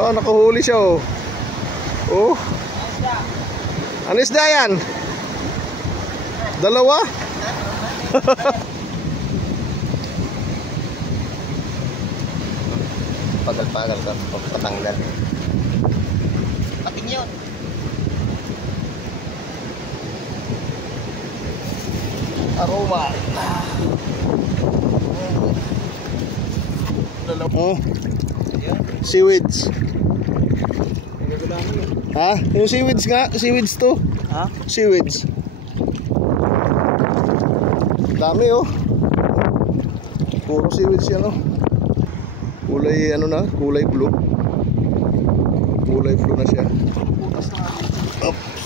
Oh, nakahuli siya oh. Oh. Ano isda yan? Dalawa? Pagal-pagal ka, patanggal. Pating yun. Aroma. Oh. Seaweeds. Ha? Yung seaweeds nga? Seaweeds to? Ha? Seaweeds. Dami oh. Puro seaweeds yan oh. Kulay ano na? Kulay blue. Kulay blue na siya. Oops.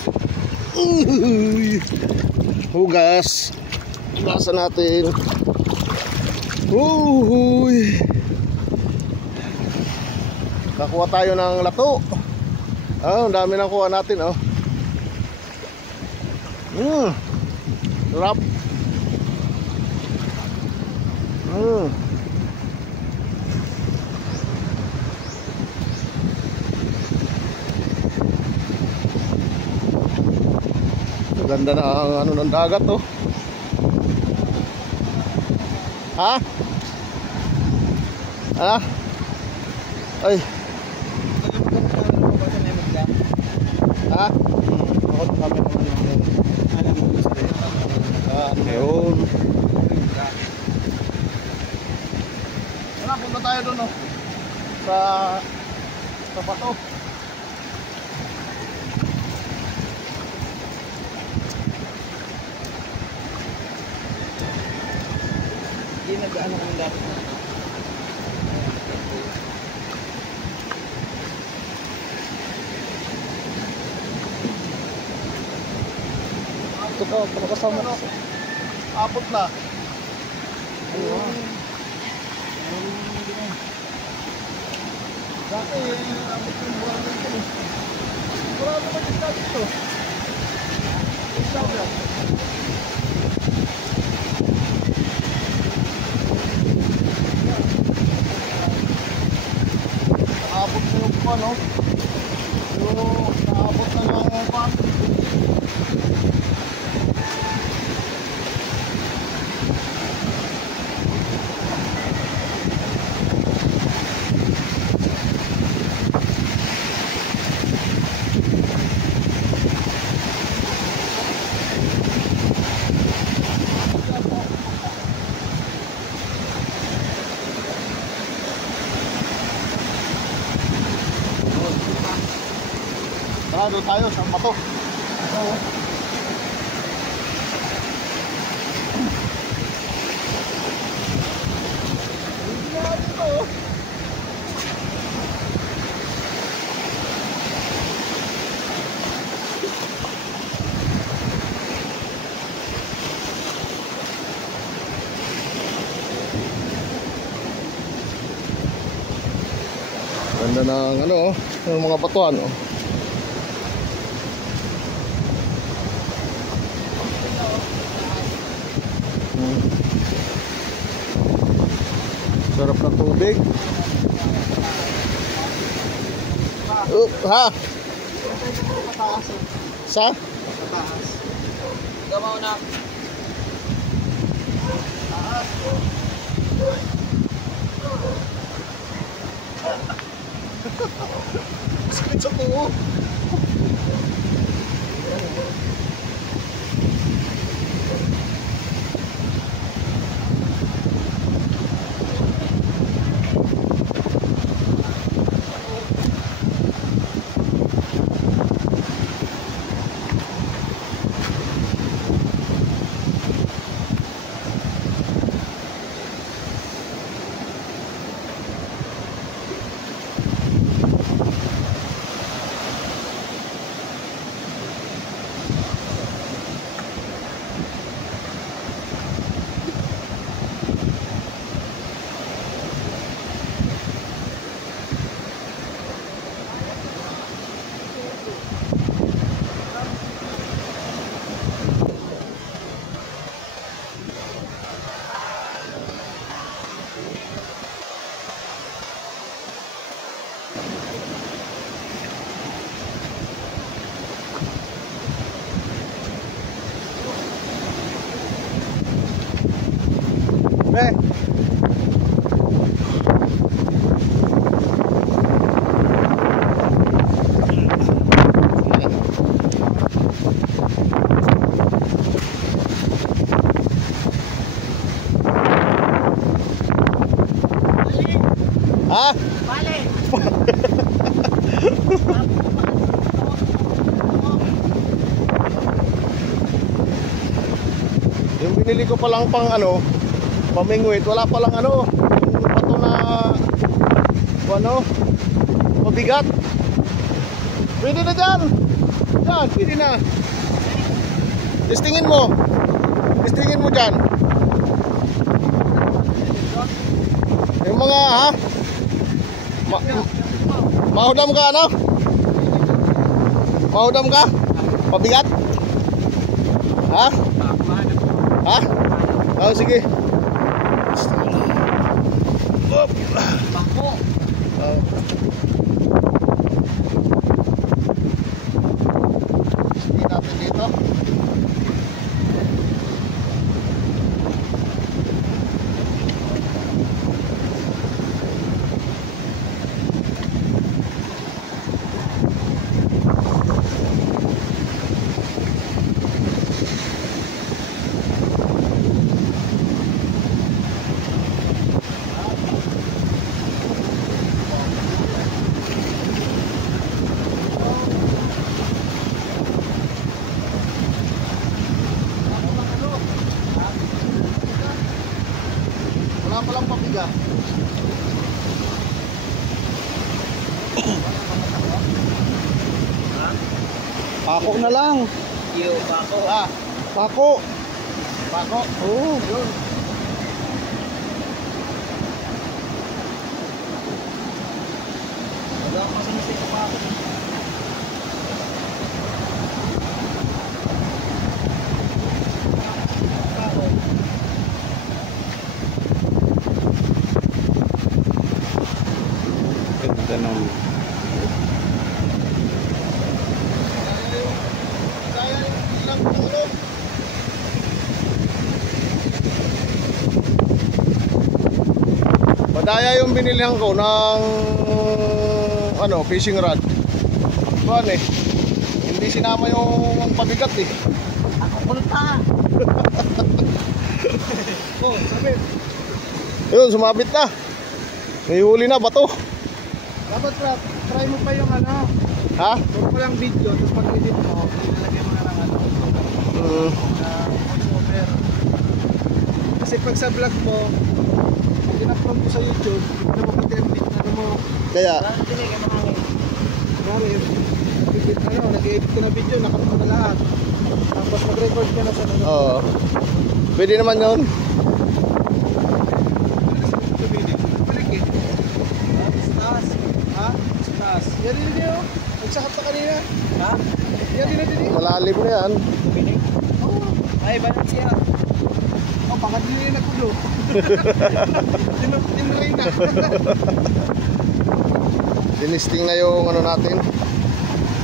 Hugas. Hugasan natin. Uhuy. Nakuha tayo ng lato. Ah, ang dami nang kuha natin oh. Sarap. Ganda na ang ano ng dagat oh. Ha? Ano? Ay. Ha? Ako kami naman alam mo gusto rin. Ayun. Punta tayo doon oh. Sa bato. Hindi nag-ano kami dapat na. Ito ka, kasama na. Apot na. Ayun. Dati, apot yung buwan nito. Marami naman yung dati ito. Isang yan. Naabot na yung buwan, no? Yung naabot na ng buwan. Tara, doon tayo sa bato. Ganda ng ano, ng mga batuan oh. Sarap ng tubig. Ha? Sa? Pataas. Gamaw na. Sakit sa tuo. Eh. Ha? Bale. Yung binili ko palang pang ano, pamingwit, wala palang ano, yung pato na ano, mabigat. Pwede na dyan. Yan, pwede na. Testingin mo. Testingin mo dyan. Yung mga ha? Mahudam ka ano? Mahudam ka? Pabigat? Ha? Ha? Oh, sige. Bangko. Oh. Hindi natin dito. Wala palang pabigat. Pako na lang. Yo, bako. Ah, pako. Pako. Oo, yun. Wala ko kasi mistake ko pa ako. Ganda ng Kaya yung ilang tulong. Madaya yung binilihan ko ng ano, fishing rod. Kuan eh. Hindi sinama yung pabigat eh. Ako kulta. Oh, sabit. Yun, sumabit na. May huli na bato. Dapat try mo pa yung ano. Ha? Huwag mo lang video, tapos pag-edit mo, ilalagay mo na lang ano. Over. Kasi pag sa vlog mo, in-upload mo sa YouTube, hindi mo pati ang bit na ano mo. Kaya, Kunwari, nag-edit ko na video, nakapit mo na lahat. Tapos mag-record ka na sa ano. oo. Pwede naman yun. Palikit. Taas. Ha? Taas. Yan din niyo. Nagsakap na kanina. Ha? Yan din din. Malalim na yan. Oo. Ay, balat siya. Oh, baka din yung nagkulo. Tinray na. Dinisting na yung ano natin.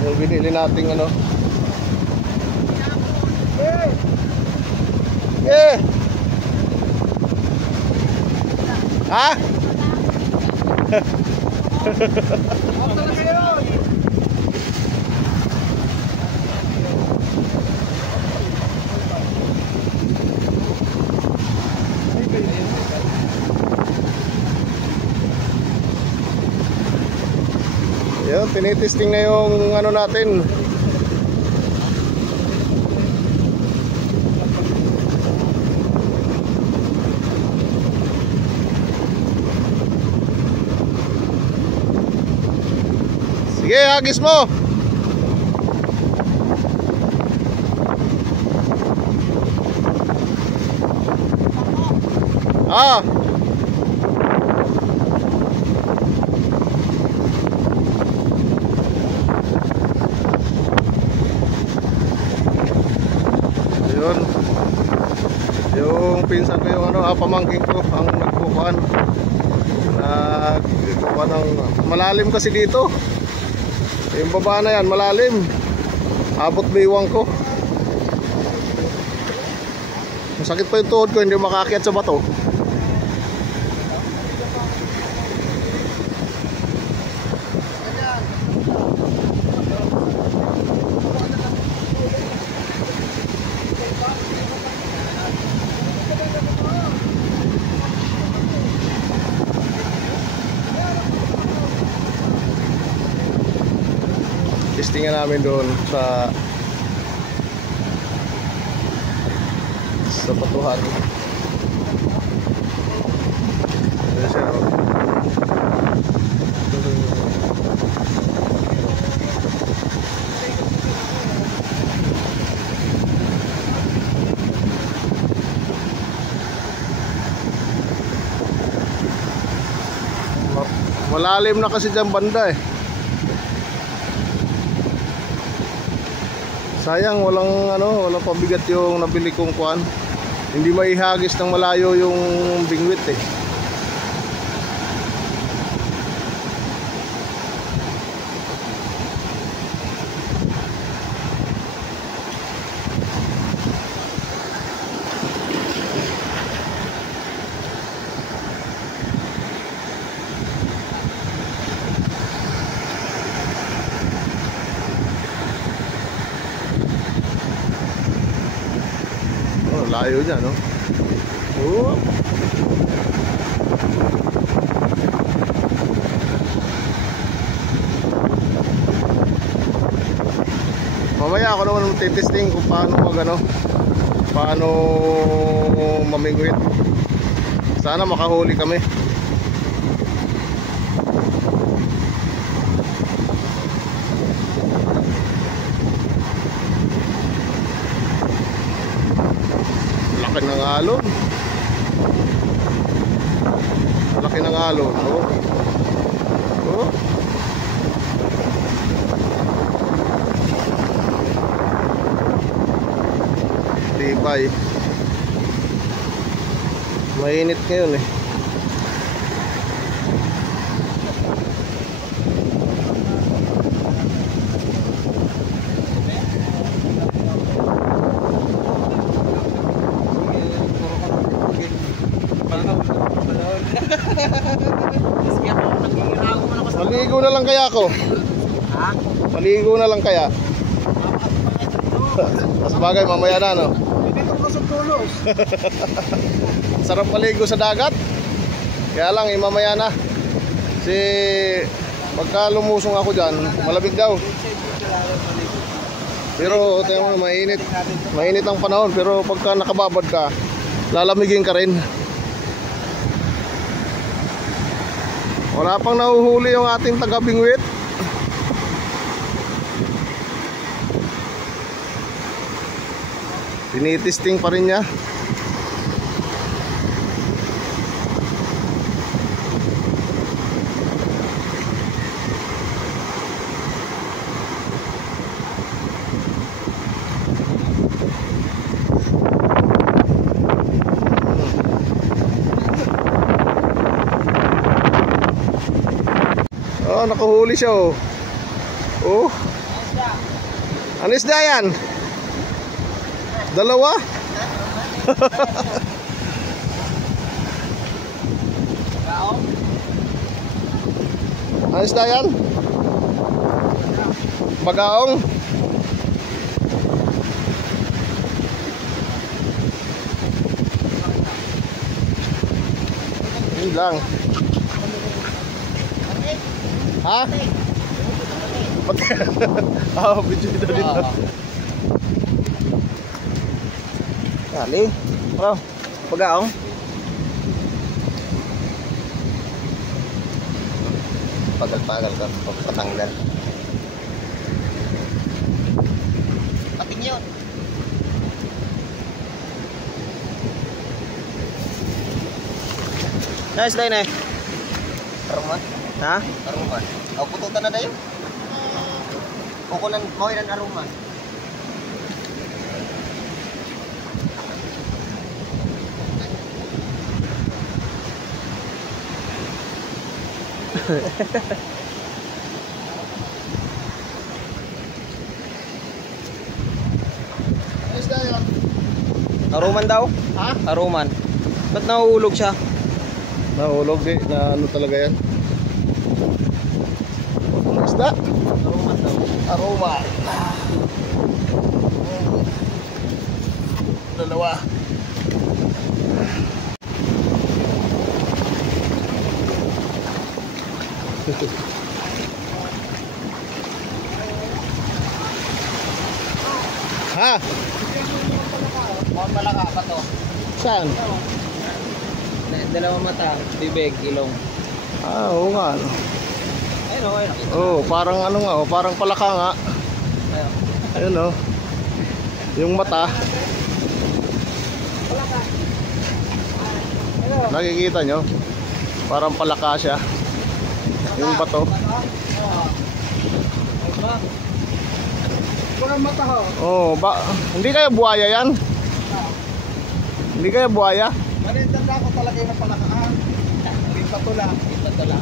Yung binili nating ano. Hey! Eh! Ha? Ako na kayo! Yun, tinitesting na yung ano natin. Sige, hagis mo. Ah. Ayun. Yung pinsan ko yung ano, pamangkin ko ang nagkukuhan. Nagkukuhan ng malalim kasi dito. Yung baba na yan, malalim. Abot biwang ko. Masakit pa yung tuhod ko, hindi makaakyat sa bato. Testingan namin doon sa batuhan. Ayan siya, oh. Malalim na kasi dyan banda eh. Sayang walang pabigat yung nabili kong kuan. Hindi maihagis ng malayo yung bingwit eh. Layo niya, no? Oh. Mamaya ako naman titesting kung paano mamingwit. Sana makahuli kami. Laki ng alon. Laki ng alon. Oh. Oh. Tibay. Mainit ngayon eh. Maligo na lang kaya ako. Ha? Maligo na lang kaya. Mas bagay mamaya na, no? Dito ko sa tulos. Sarap maligo sa dagat. Kaya lang mamaya na. Kasi pagka lumusong ako dyan, malamig daw. Pero tayo mo, mainit. Mainit ang panahon. Pero pagka nakababad ka, lalamigin ka rin. Wala pang nahuhuli yung ating taga-bingwit. Tinitesting pa rin niya. Oh, nakuhuli siya oh. Oh. Ano isda yan? Dalawa? Ano isda yan? Bagaong? Yun lang. Ha? Ah, video ito dito. Kali. Bro, pagaong. Pagal-pagal ka, patanggal. Pating yun. Nice day na eh. Aruman? Ha? Aruman. O, pututan na dayo? Kukunan mo ilan aruman. Aruman daw? Ha? Aruman. Ba't nauulog siya? Nahulog di na ano talaga yan. Ano isda? Aruman daw. Aroma. Dalawa. Ha? Mukhang malaka pa to. Saan? Dalawang mata, bibig, ilong. Ah, oo nga. Ano. Ayun o, ayun. Oh, parang ano nga, oh, parang palaka nga. Ayun. Ayun oh. Yung mata. Nakikita nyo? Parang palaka siya. Yung bato. Parang mata ho. Oh, hindi kaya buhaya yan? Hindi kaya buhaya? Manintanda ko talaga yung palakaan. Hindi patula. Hindi patula.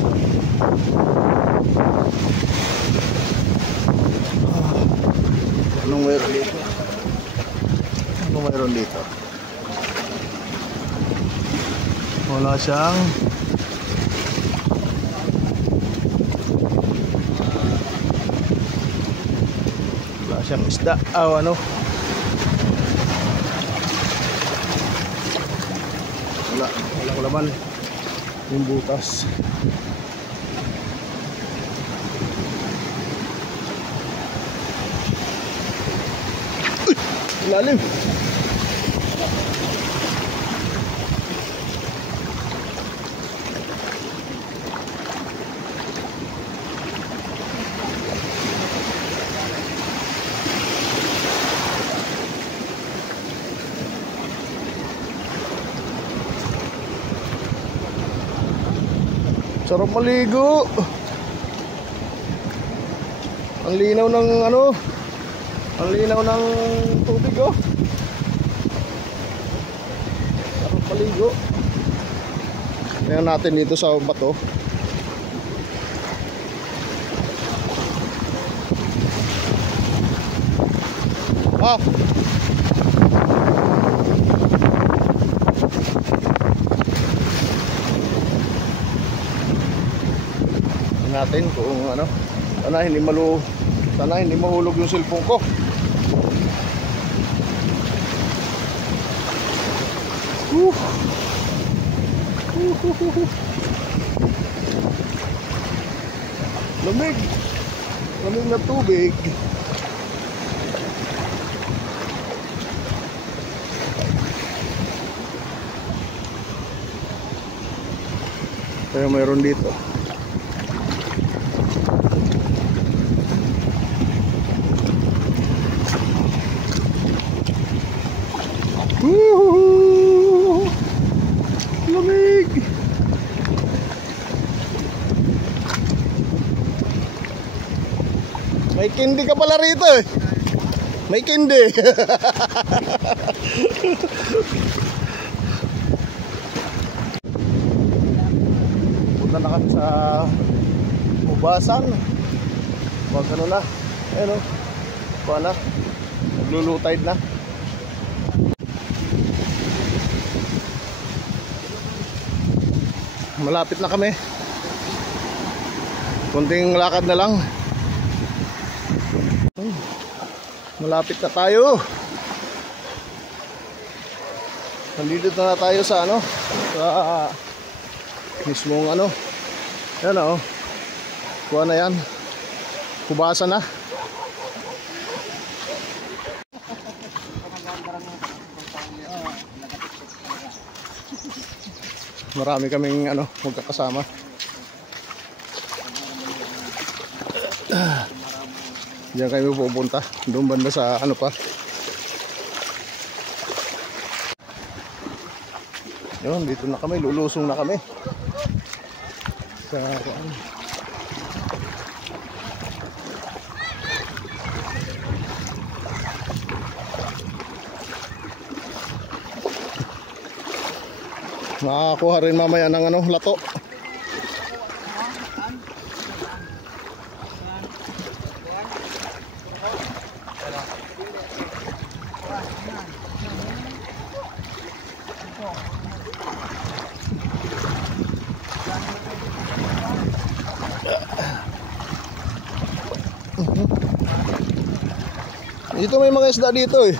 Anong mayroon dito? Anong mayroon dito? Wala siyang isda. Ano? Walang laman. Yung butas. Lalim. Sarap maligo. Ang linaw ng ano? Ang linaw ng tubig oh. Sarap maligo. Tingnan natin dito sa bato. Ah. Natin kung ano, sana hindi mahulog yung cellphone ko. Lamig na tubig. Kaya mayroon dito. Lamig. May kindi ka pala rito eh. May kindi. Punta na kami sa Ubasan. Pag ano na, ayun o, kuha na, naglulutide na. Malapit na kami. Kunting lakad na lang. Malapit na tayo. Nandito na tayo sa ano, sa mismong ano. Yan o. Kuha na yan. Kubasan na. Marami kaming ano, magkakasama. Diyan kami pupunta. Doon banda sa ano pa. Yun, dito na kami. Lulusong na kami. Sa ano. Makakuha rin mamaya ng ano, lato. Dito may mga isda dito eh.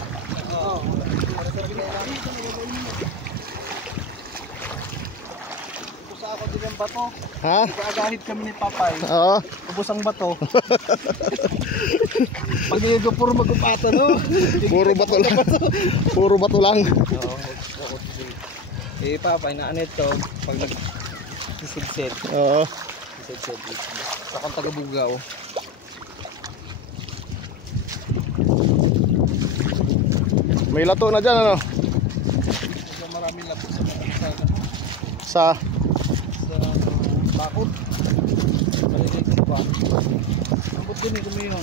Sa ako din ang bato. Ha? Kaagahit kami ni Papay. Oo. Ubos ang bato. Pag yung puro magupata, no? Puro bato lang. Puro bato lang. Oo. Eh, Papay, na ano ito? Pag nag-sisid-sid. Oo. Sisid-sid. Sa kong taga-Bugaw. May lato na dyan, ano? Maraming lato sa Sa bakod. Maliliit ko ba? Ambot din ito mo yun. mga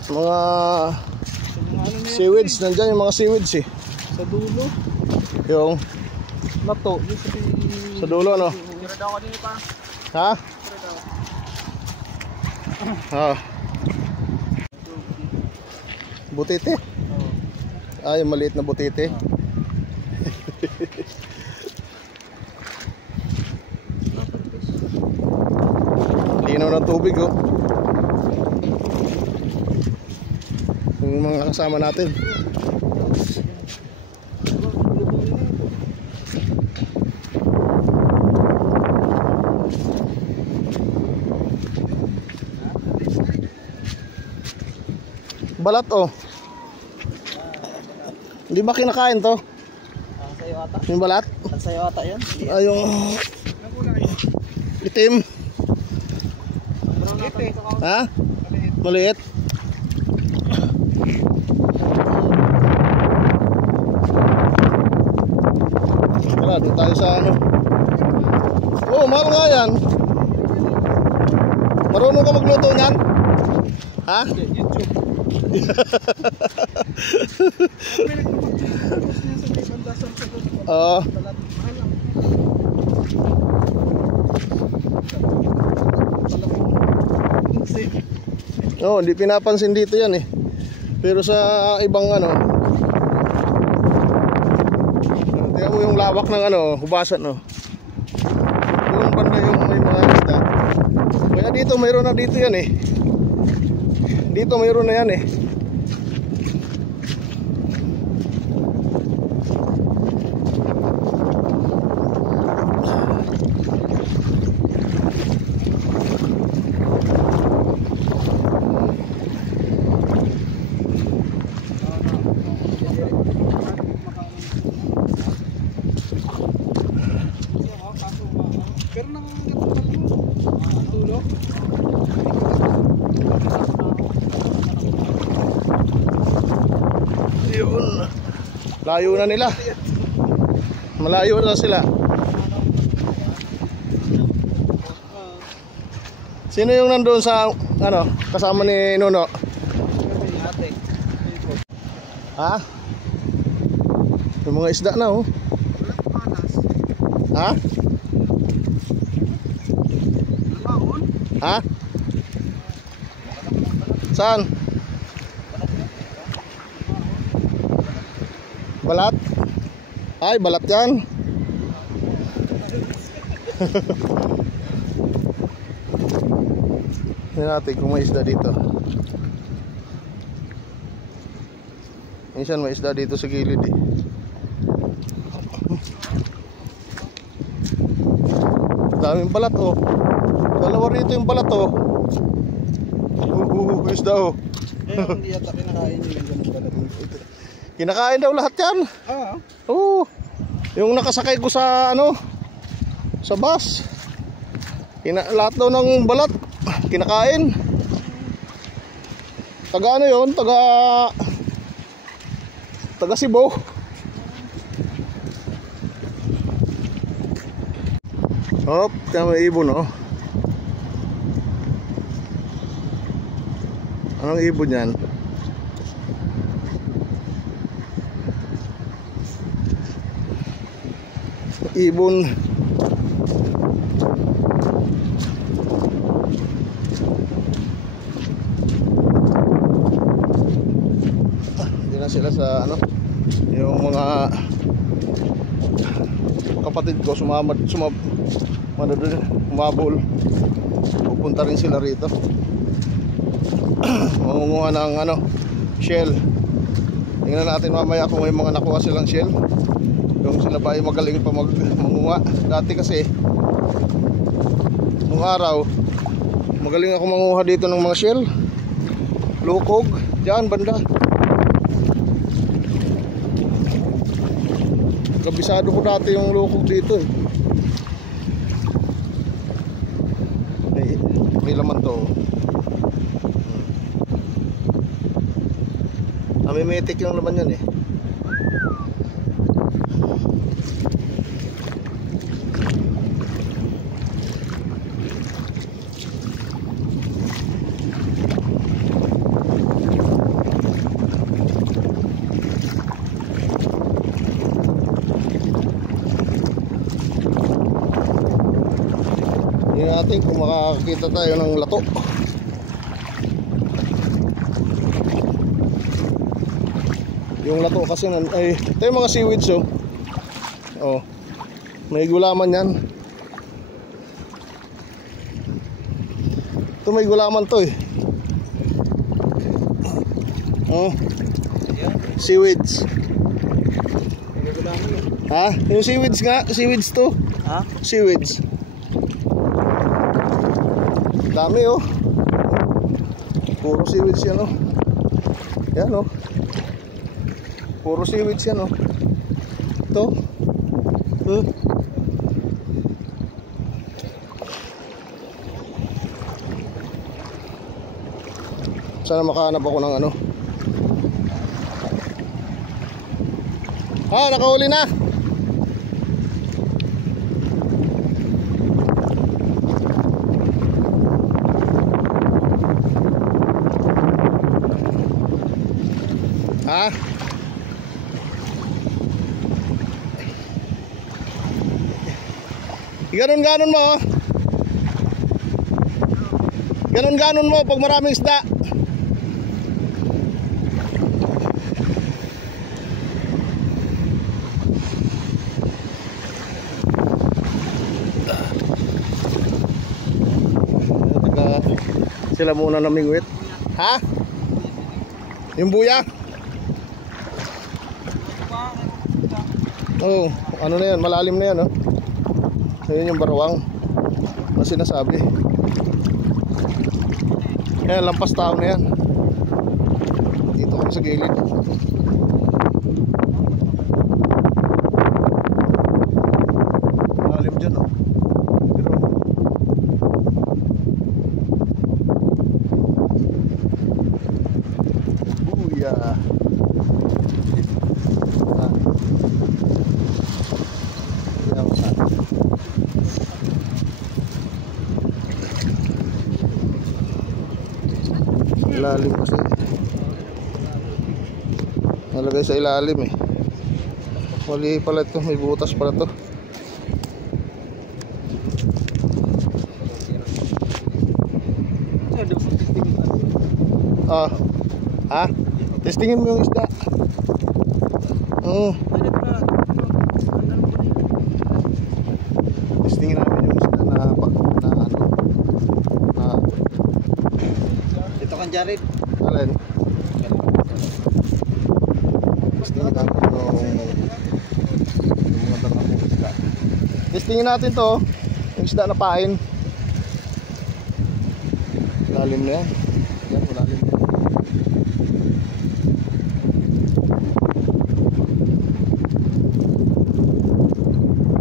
Sa mga ano na yan, seaweeds, nandyan yung mga seaweeds eh. sa dulo. Yung Lato. sa dulo, ano? Tira daw kanina pa. Ha? Tira daw. Ah. Butite? Ah, yung maliit na butite. Linaw ng tubig, oh. Yung mga kasama natin. Balat, oh. Hindi ba kinakain to? Ang sayo ata. Yung balat? Ang sayo ata yan. Ay, yung itim. Ha? Maliit. Tara, doon tayo sa ano. Oo, mahal nga yan. Marunong ka magluto niyan? Ha? YouTube. Oo. Oo, hindi pinapansin dito yan eh. Pero sa ibang ano, tingnan mo yung lawak ng ano, hubasan, no. Yung banda yung may mga isda. Kaya dito mayroon na dito yan eh. Dito mayroon na yan eh. Pero nang tulo. Yun. Layo na nila. Malayo na sila. Sino yung nandoon sa ano, kasama ni Nuno? Ate. Ha? Yung mga isda na, oh. Ha? Ha? Saan? Balat? Ay, balat yan. Tingnan natin kung may isda dito. Minsan may isda dito sa gilid eh. Daming balat, oh. Dalawa rito yung balat, oh. Isda, oh. Eh, hindi yata kinakain yung ganun balat. Kinakain daw lahat yan. Ah. Oo. Yung nakasakay ko sa ano, sa bus. Lahat daw ng balat kinakain. Taga ano yun? Taga Cebu. Hop, kaya may ibon, oh. Anong ibon yan? Ibon. Hindi na sila sa ano, yung mga kapatid ko umabol. Pupunta rin sila rito. Mangunguha ng ano, shell. Tingnan natin mamaya kung may mga nakuha silang shell. Yung sila ba ay magaling pa mangunga. Dati kasi nung araw magaling ako manguha dito ng mga shell, lukog, dyan banda. Kabisado ko dati yung lukog dito eh. May laman to. Namimitik yung laman yan eh. Tingnan natin kung makakakita tayo ng lato. Yung lato kasi ay, ito yung mga seaweeds oh. Oh, may gulaman yan. Ito may gulaman to eh. Oh, seaweeds. Ha? Yung seaweeds nga, seaweeds to. Ha? Seaweeds. Dami oh. Puro seaweeds yan oh. Yan oh. Puro seaweeds yan oh. Ito. Sana makahanap ako ng ano. Ah, nakahuli na. Ha? Ganon-ganon mo. Ganon-ganon mo pag maraming isda. Sila muna namingwit. Ha? Yung buya? Oh, ano na yan, malalim na yan oh. Ayun yung barawang na sinasabi. Yan, lampas tao na yan. Dito kami sa gilid. Malalim dyan oh. Buya. Ilalim kasi. Nalagay sa ilalim eh. Mali pala ito, may butas pala to. Ah. Ha? Testingin mo yung isda. Testingin namin yung isda na ano. Ito kang Jared. Alin? Testingin natin yung mga tangamong isda. Testingin natin to. Yung isda na pain. Lalim na yan. Yan, malalim na yan.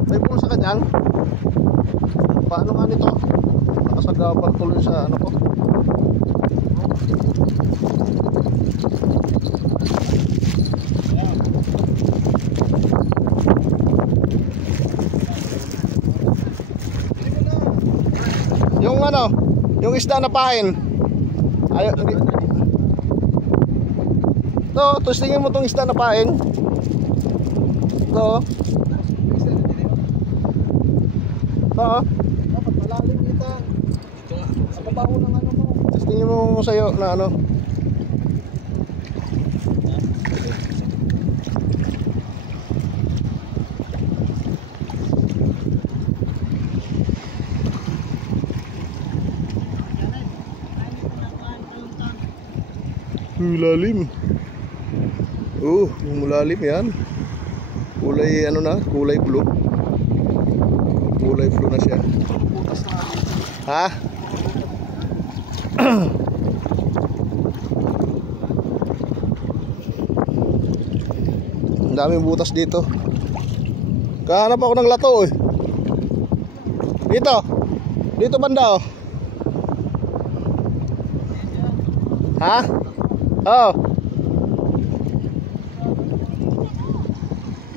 May pulsa ka dyan? Paano nga nito? Nakasagabal tuloy sa ano ko. Yung ano, yung isda na pain. Ayaw, hindi. To, tingin mo tong isda na pain. To. To. Dapat malalim dito. Ito nga. Sa babaw ng ano mo. Tingin mo sa'yo na ano. Lalim. Malalim yan. Kulay ano na, kulay blue. Kulay blue na siya. Butas na nga dito. Ha? Ang daming butas dito. Kahanap ako ng lato eh. Dito. Dito banda oh. Ha? Oh.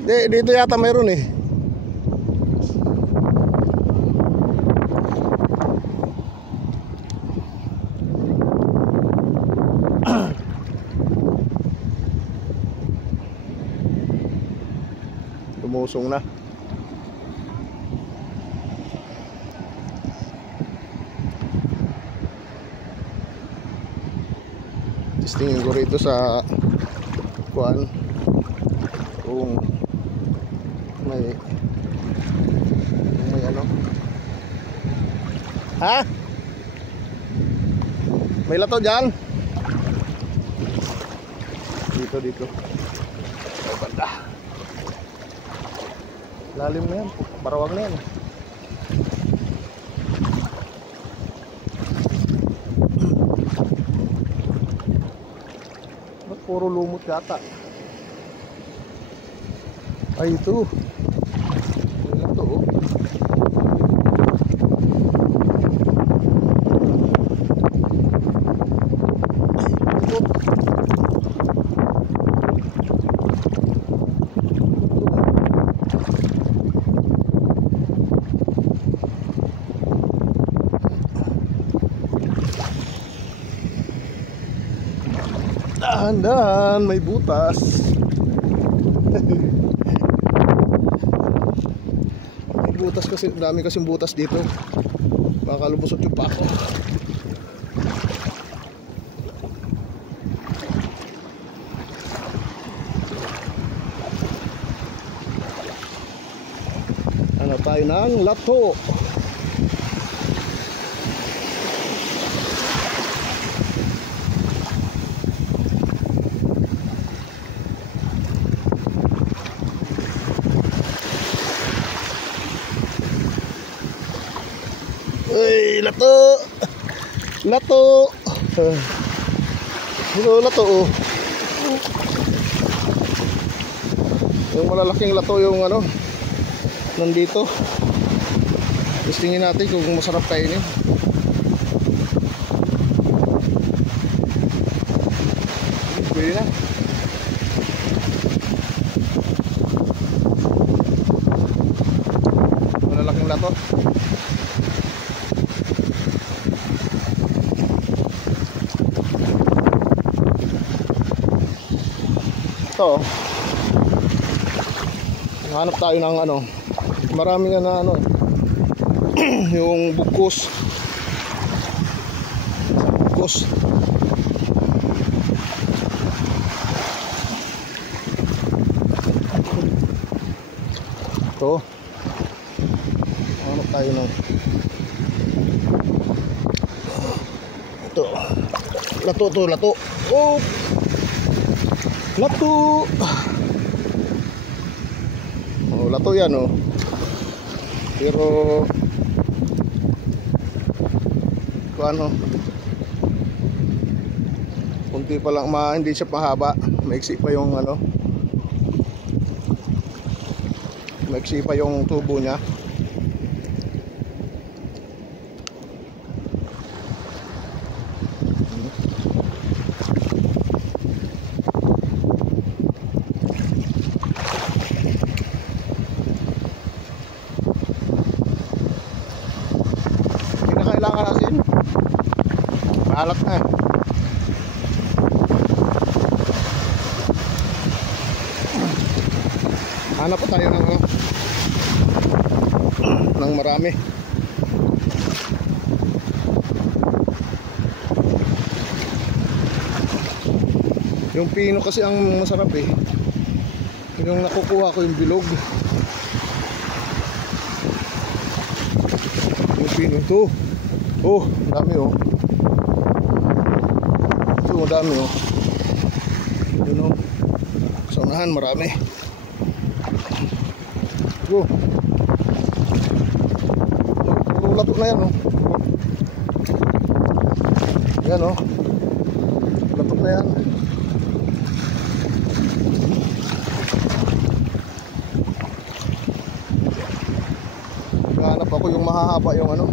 Dito yata mayroon eh. Lumusong na. Testingin ko rito sa kuan kung may ano. Ha? May lato dyan? Dito. Ay, banda. Lalim na yan. Barawag na yan. Ba't puro lumot yata? Ay, ito. May lato oh. Dahan-dahan, may butas. May butas kasi, dami kasing butas dito. Baka lumusot yung pako. Ano tayo ng lato? Uy, lato! Lato! Hello, lato oh. Yung malalaking lato yung ano nandito. Testingin natin kung masarap kainin. Pwede na. Malalaking lato. Ito. Hanap tayo ng ano. Marami na ano. Yung bukos. Bukos. Ito. Hanap tayo ng ito. Lato. Oh. Lato. Oh, lato yan oh. Pero ano, kunti pa lang, hindi siya mahaba. Maiksi pa yung ano, maiksi pa yung tubo niya. Hindi na kailangan asin. Maalat na eh. Hanap pa tayo ng marami. Yung pino kasi ang masarap eh. Yung nakukuha ko yung bilog. Yung pino ito. Oh, dami oh. Ito, madami oh. Yun oh. Sa unahan, marami. Go. Puro lato na yan, oh. Yan, oh. Lato na yan. Hanap ako yung mahahaba yung ano.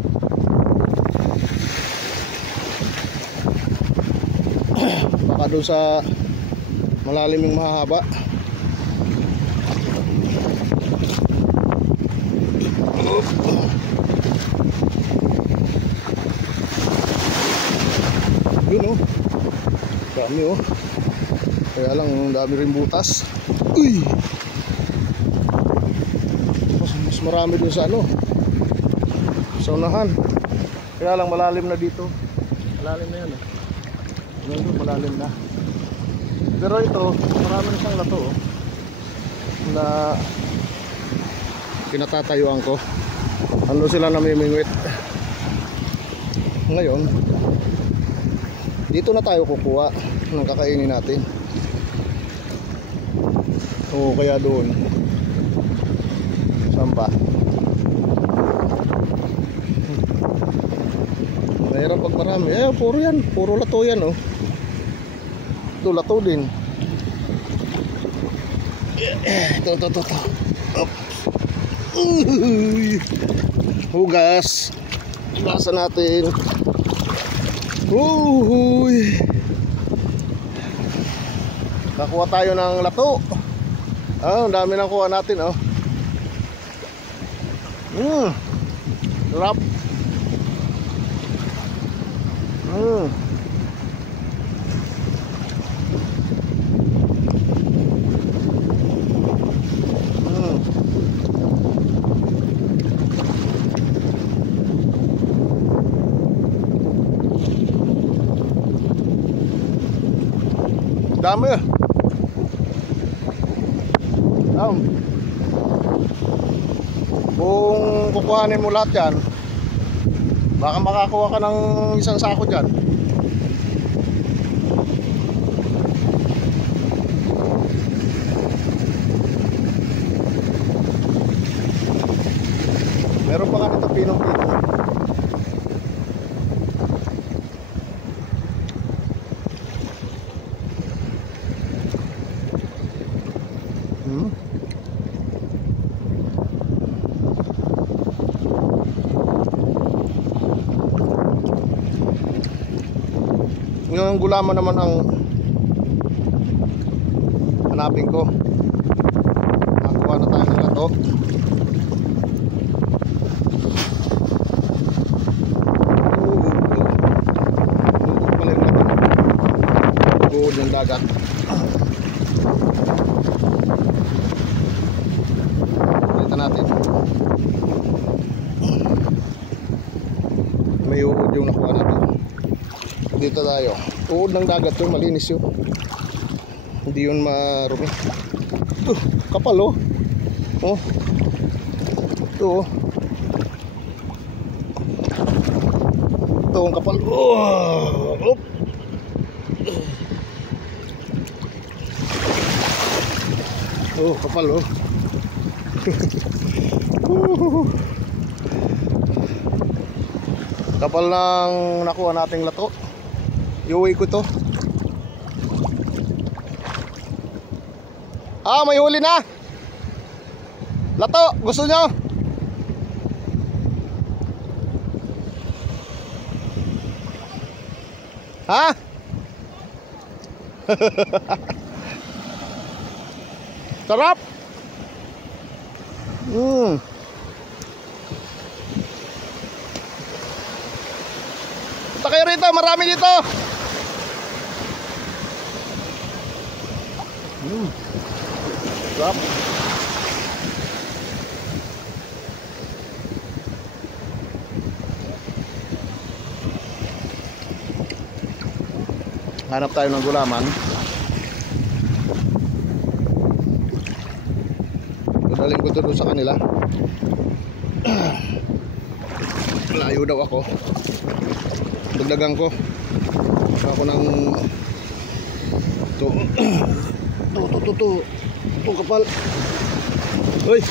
Baka doon sa malalim yung mahahaba. Yun, oh. Dami, oh. Kaya lang dami rin butas. Uy! Mas marami dun sa ano, sa unahan. Kaya lang malalim na dito. Malalim na yan, oh. Ngayon, malalim na. Pero ito, marami na siyang lato, oh, na pinatatayuan ko. Ano sila namimingwit. Ngayon, dito na tayo kukuha ng kakainin natin. O kaya doon. Saan pa? Mahirap pag marami. Eh, puro yan. Puro lato yan, oh. Ito, lato din. Ito. Hugas. Hugasan natin. Uy. Nakuha tayo ng lato. Ah, ang dami nang kuha natin, oh. Sarap. Dami. Kung kukuhanin mo lahat yan, baka makakuha ka ng isang sako dyan. Meron pa nga nito pinong dito. Yung gulaman naman ang hanapin ko. Nakakuha na tayo ng lato. Pala yung lato. Buod ng dagat. Kita natin. May uod yung nakuha natin. Dito tayo. Uod ng dagat yun, malinis yun. Hindi yun marumi. Kapal, oh. Oh. Ito, oh. Ito ang kapal. Oh. Oh, kapal, oh. Kapal ng nakuha nating lato. Iuwi ko to. Ah, may huli na. Lato, gusto nyo? Ha? Sarap. Punta kayo rito, marami dito. Sarap. Hanap tayo ng gulaman. Dadaling ko doon sa kanila. Malayo daw ako. Dagdagan ko. Ako ng ito kapal. Uy.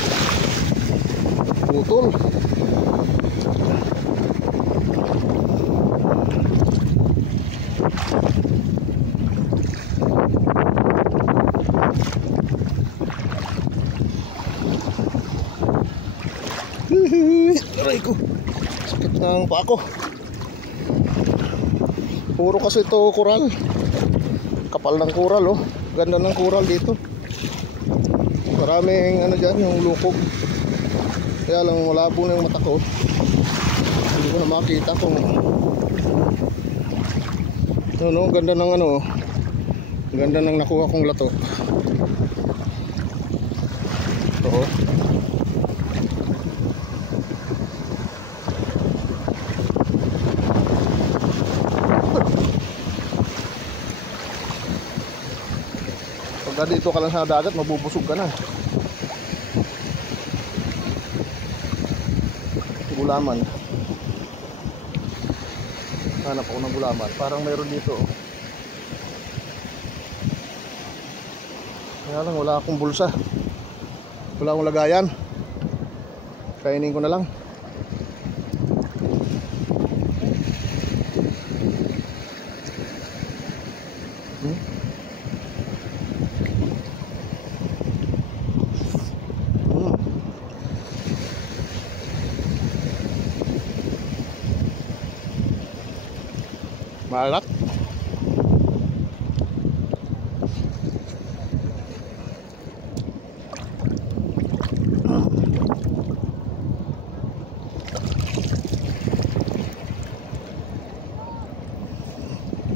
Putol. Aray ko. Sakit ng paa ko. Puro kasi ito coral. Kapal ng coral oh. Ganda ng coral dito. Maraming ano dyan, yung lukog. Kaya lang malabo na yung mata ko. Hindi ko na makita kung ano, ganda ng ano. Ganda ng nakuha kong lato. Ito. Pagka dito ka lang sa dagat, mabubusog ka na. Gulaman. Hanap ako ng gulaman. Parang mayroon dito. Kaya lang wala akong bulsa. Wala akong lagayan. Kainin ko na lang. Malak.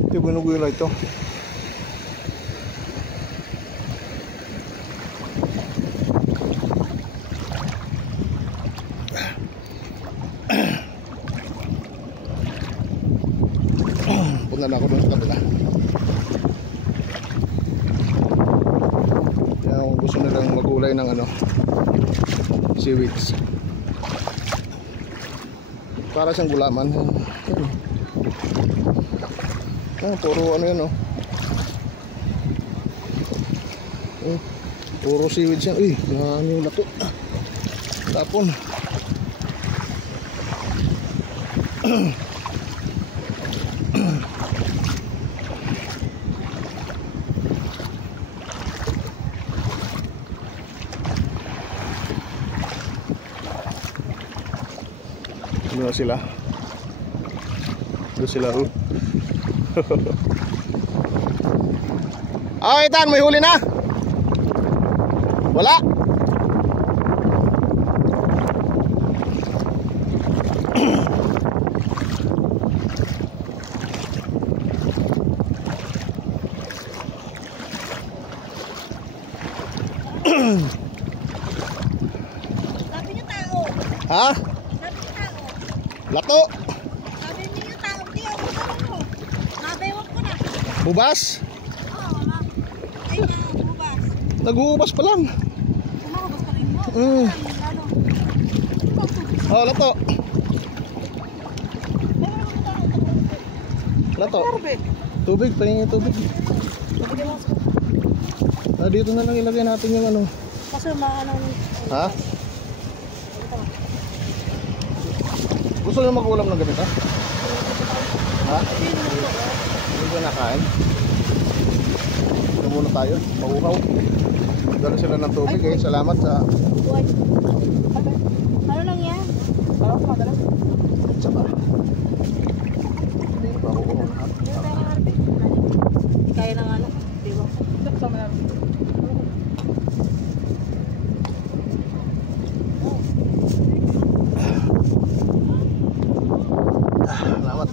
Ito ginugula ito. Punta na ako doon sa kabila. Kaya kung gusto nilang magulay ng ano, seaweeds, para siyang gulaman. Puro ano yan oh. Puro seaweeds yan. Uy, ano yung lato. Tapon. Ano na sila? Doon sila oh. Ah, Ethan, may huli na? Wala? Sabi niyo tao. Ha? Sabi niyo tao. Lato? Sabi niyo tao. Di ako mo. Nabewak ko na. Bubas? Oo, wala. Ay, nabubas. Naghuhubas pa lang. Kumahubas ka rin mo. Mm. Ano? Oh, lato. Lato. Tubig, pahingin tubig. Ah, dito na lang ilagay natin yung ano. Kasi maano. Ha? Gusto nyo mag-ulam ng gabi ha? Ha? Hindi ko nakain. Ito muna tayo, mauhaw. Dala sila ng tubig eh. Salamat sa... Buhay. Ano lang yan? Parang kumagala. Saka. Mauhaw. Hindi kaya ng ano. Diba? Sama namin. Salamat.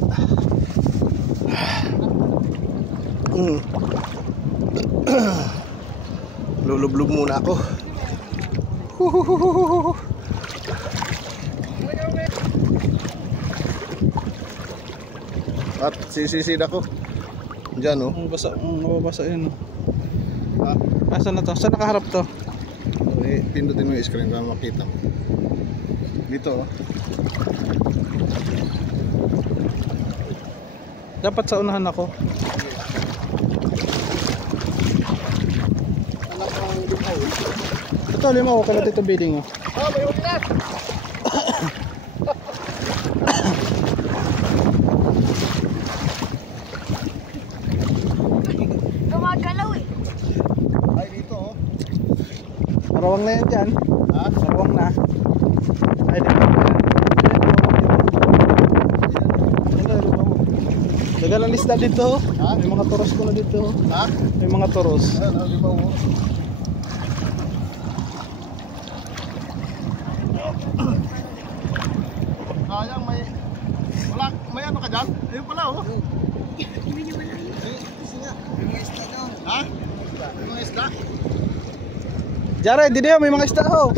Lulublog muna ako. At sisisid ako. Diyan oh. Mababasa yun. Ha? Saan na to? Saan nakaharap to? Pindutin mo yung screen para makita mo. Dito oh. Dapat sa unahan ako. Anak ng limaw. Ito, lima ko kala dito bidding oh. Ah, may huli na! Gumagalaw eh. Ay, dito oh. Marawang na yan dyan. Ha? Marawang na. Ay, dito. Dagal ang lista dito. Ha? May mga toros ko na dito. Ha? May mga toros. Ayan, oh, lima oh. Sayang may ano ka dyan? Ayun pala oh. Ha? May mga isda? Jared, dito may mga isda ho.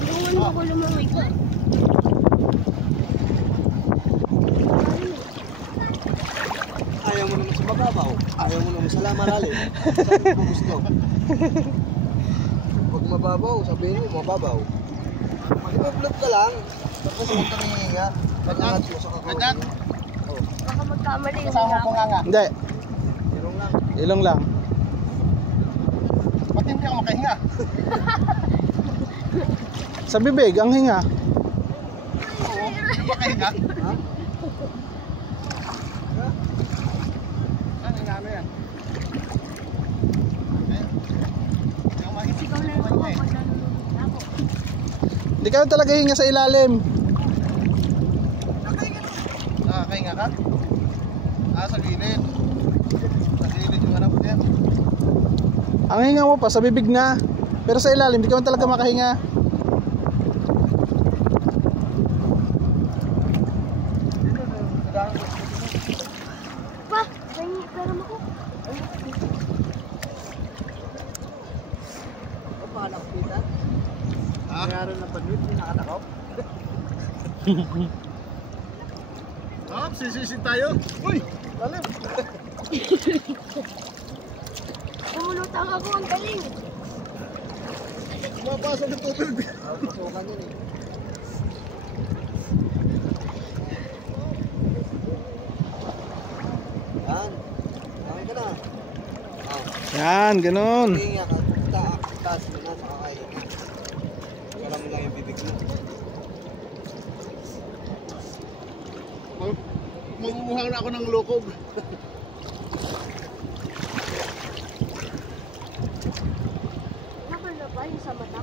Tulungan mo ako lumangoy ko. Ayaw mo naman sa mababaw. Ayaw mo naman sa malalim. Saan mo gusto? Pag mababaw, sabihin mo mababaw. Iba-vlog ka lang. Tapos huwag kang hihinga. Pag-angat mo sa kakao. Ganyan. Baka magkamali yung Kasama ko nga nga. Hindi, Ilong lang. ilong lang. Pati hindi ako makahinga. Sa bibig, ang hinga. Oo. Hindi makahinga. Ha? Ano ano yan? Yung mahigit. Ikaw na ako pag nanonood ako. Hindi kayo talaga hinga sa ilalim. Nakakahinga ka? Ah, sa gilid. Sa gilid yung anak ko yan. Ang hinga mo pa sa bibig na. Pero sa ilalim, hindi ka man talaga makahinga. Pa, may pera mo ko. Ang panganak kita. Ha? Mayroon na panwit, may nakatakop. Hop, sisisid tayo. Uy! Lalim! Pumulutang ako, ang galing. Mapasok ng tubig. Pasukan yun eh. Yan. Okay ka na. Yan, ganun. Hihinga ka. Taas mo na sa kakain. Kala mo lang yung bibig mo. Magmumuhang na ako ng lukog. Nakal na ba yung sa mata?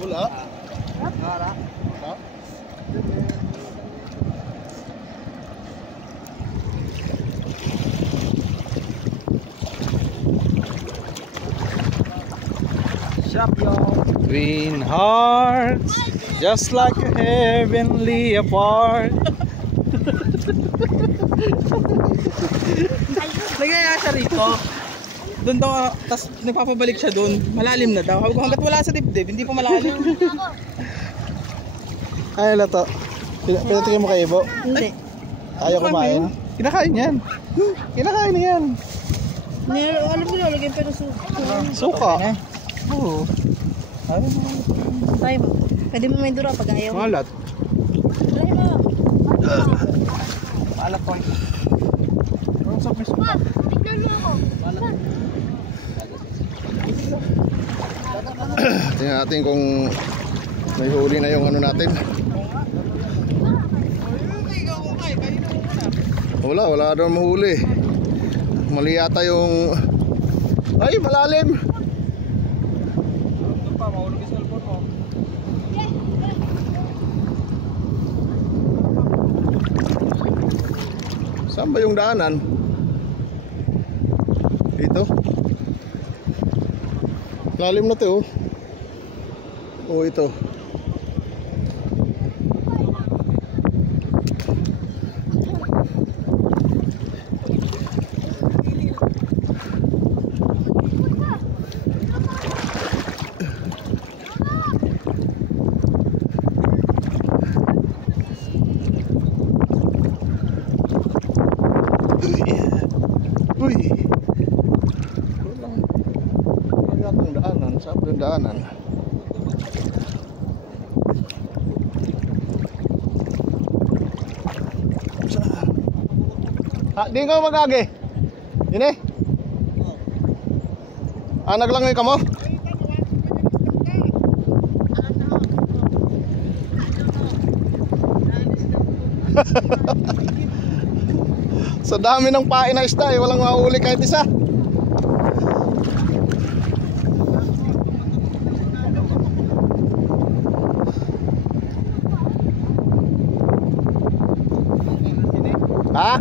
Wala? Nara. Wala? Shop y'all. Green hearts, just like a heavenly apart. Nagaya siya rito. Doon daw, tas nagpapabalik siya doon. Malalim na daw. Hanggat wala sa dibdib, hindi pa malalim. Ay, lato. Pinatingin mo kay Ibo. Hindi. Ayaw kumain. Kinakain yan. Kinakain na yan. Alam mo na, lagyan pa ng suka. Suka. Oo. Tayo mo. Pwede mo may dura pag ayaw mo. Malat. Tayo mo. Paalat ko. Pa, tignan mo ako. Tingnan natin kung may huli na yung ano natin. Wala daw mahuli. Mali yata yung... Ay, malalim! Doon pa, mahulog yung cellphone mo. Saan ba yung daanan? Dito? Lalim na to oh. Oh, ito. Uy! yung daanan. Di ka mag-agi? Ini? Naglangoy ka mo? Sa dami ng pain na isda walang mahuli kahit isa. Ha?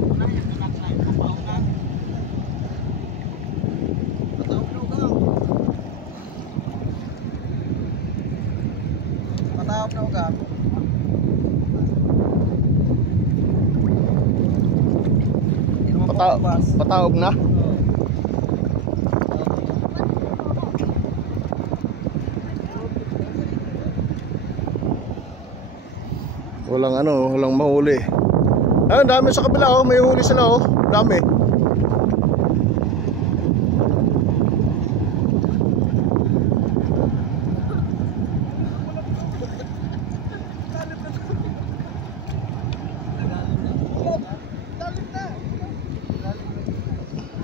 Patawag na ugat. Pataob na. Walang mahuli. Ang dami sa kabila oh, may huli sila oh, dami.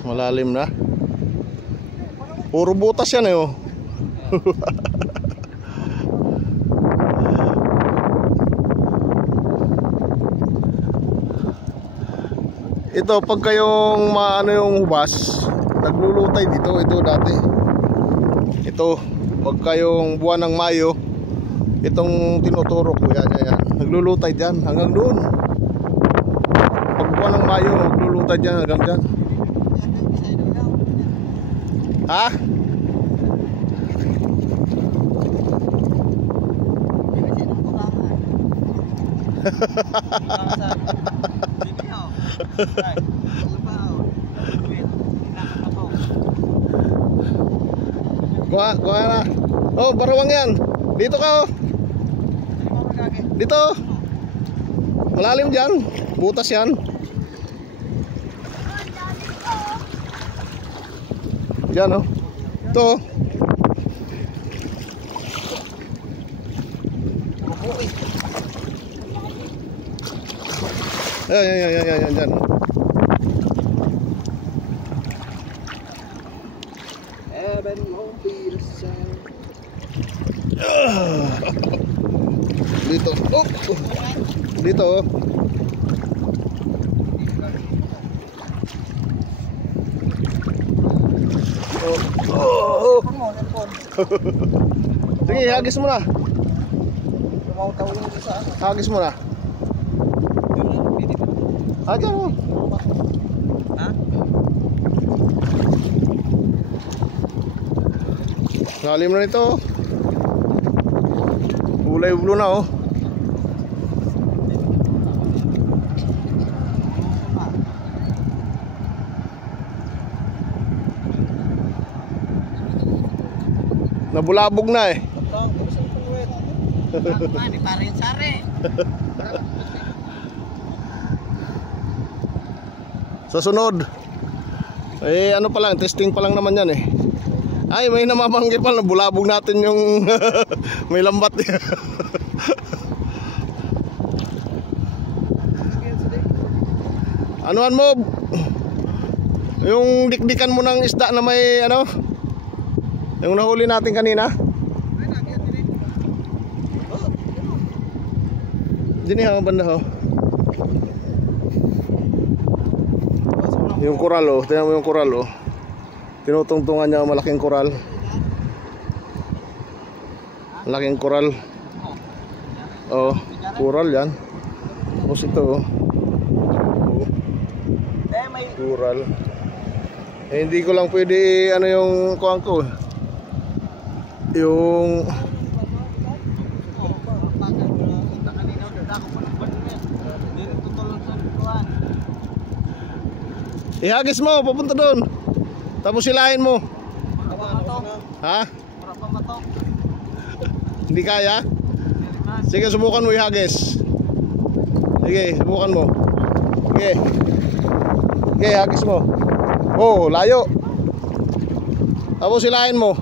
Malalim na. Puro butas yan eh oh. Ito pag kayong yung hubas, naglulutay dito, ito dati. Ito pag kayong buwan ng Mayo, itong tinuturo ko yan. Naglulutay diyan hanggang doon. Pag buwan ng Mayo, naglulutay diyan hanggang diyan. Ha? Kuha na. Oh, barawang yan. Dito ka oh. Dito. Malalim dyan. Butas yan. Diyan oh. Ito. Yan. Dyan. Dito. Oh. Dito oh. Oh. Sige, hagis mo na. Hagis mo na. Aja mo. Ha? Lalim na nito. Ulay-ulo na oh. Nabulabog na eh. Ni parin sare. Sa sunod. Ano pa lang, testing pa lang naman yan eh. Ay, may namamanggi pa, nabulabog natin yung may lambat. Anuan mo? Yung dikdikan mo ng isda na may ano? Yung nahuli natin kanina? Dini ha, banda ho. Yung koral oh, tingnan mo yung koral oh. Tinutungtungan niya malaking koral. Malaking koral. Oh, koral yan. Tapos ito oh. Koral. Hindi ko lang pwede ano yung kuwang ko. Yung ihagis mo, papunta doon. Tapos silahin mo. Ha? Hindi kaya? Sige, subukan mo ihagis. Sige, subukan mo. Sige. Sige, hagis mo. Oh, layo. Tapos silahin mo.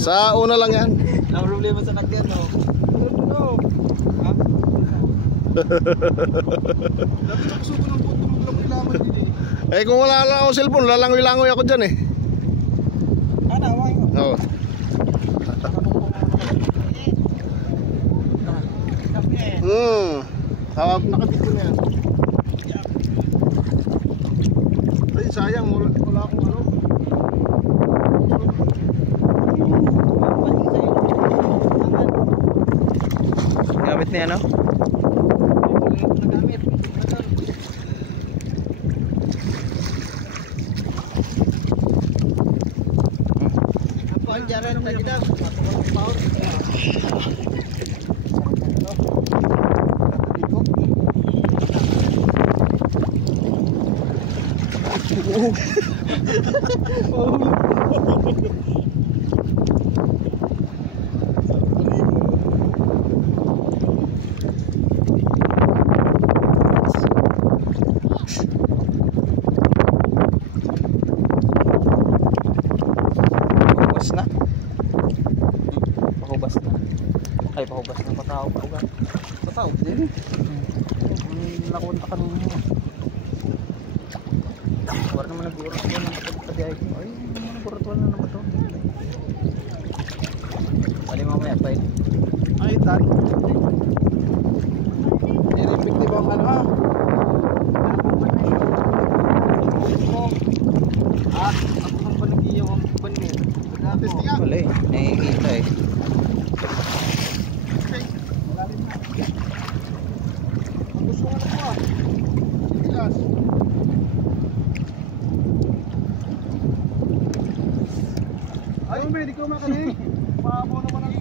Sa una lang yan. Wala problema sa nakyan, no? Ha? Dapat ako suko ng puto ng laman din eh. Eh kung wala lang akong cellphone, lalangoy-langoy ako dyan eh. Ano, away mo? Oo. Tawag nakabit ko na yan. Ay sayang, wala akong ano. Gamit niya, no? Pahubas na. Pahubas na. Ay, pahubas na. Patao pa ugat. Patao din. Nakunta ka nung wala naman nag-urat ko ng pagkadiay ko. Ay, nag-urat wala naman ito. Bali mamaya pa eh. Ay, tan. I-repeat di ba ang ano ha? Ako ang panagiyaw ang panir. Testing nga. Wala eh. Nakikita eh. Ang gusto ko na po Bilas. Ay, hindi ko makali. Maabo naman ang